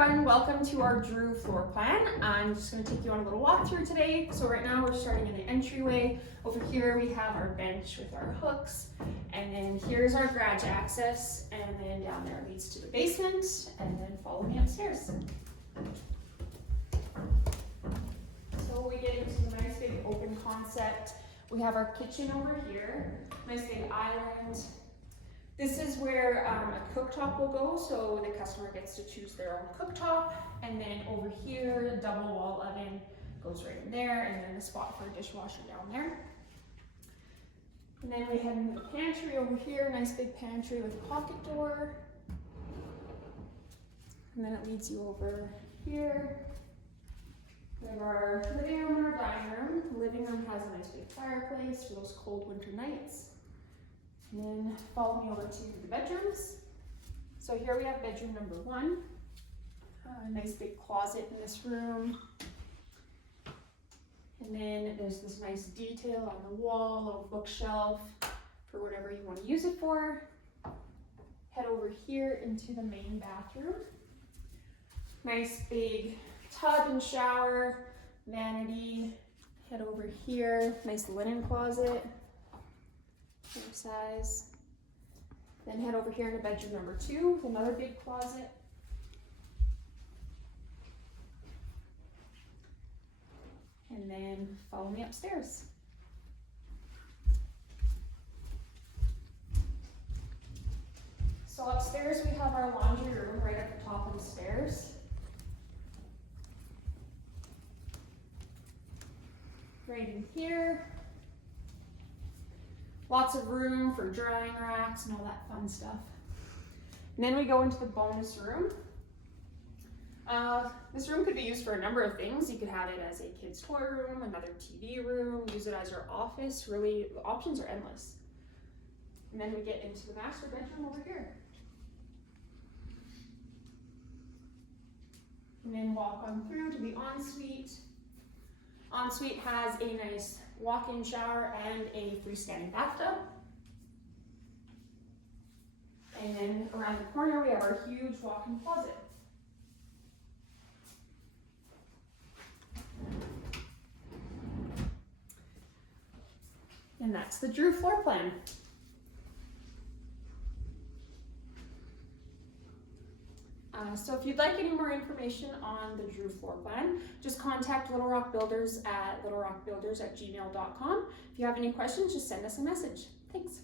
everyone, welcome to our Drew floor plan. I'm just going to take you on a little walkthrough today. So right now we're starting in the entryway. Over here we have our bench with our hooks, and then here's our garage access, and then down there leads to the basement, and then follow me upstairs. So we get into the nice big open concept. We have our kitchen over here, nice big island. This is where a cooktop will go, so the customer gets to choose their own cooktop. And then over here, the double wall oven goes right in there, and then a spot for a dishwasher down there. And then we head into the pantry over here, nice big pantry with a pocket door. And then it leads you over here. We have our living room and our dining room. The living room has a nice big fireplace for those cold winter nights. And then follow me over to the bedrooms. So here we have bedroom number 1. A nice big closet in this room. And then there's this nice detail on the wall, a bookshelf for whatever you want to use it for. Head over here into the main bathroom. Nice big tub and shower, vanity. Head over here, nice linen closet. Same size. Then head over here into bedroom number 2 with another big closet. And then follow me upstairs. So upstairs we have our laundry room right at the top of the stairs. Right in here. Lots of room for drying racks and all that fun stuff. And then we go into the bonus room. This room could be used for a number of things. You could have it as a kid's toy room, another TV room, use it as your office. Really, the options are endless. And then we get into the master bedroom over here. And then walk on through to the ensuite. Ensuite has a nice walk-in shower and a freestanding bathtub. And then around the corner we have our huge walk-in closet. And that's the Drew floor plan. So if you'd like any more information on the Drew floor plan, just contact Little Rock Builders at littlerockbuilders@gmail.com. If you have any questions, just send us a message. Thanks.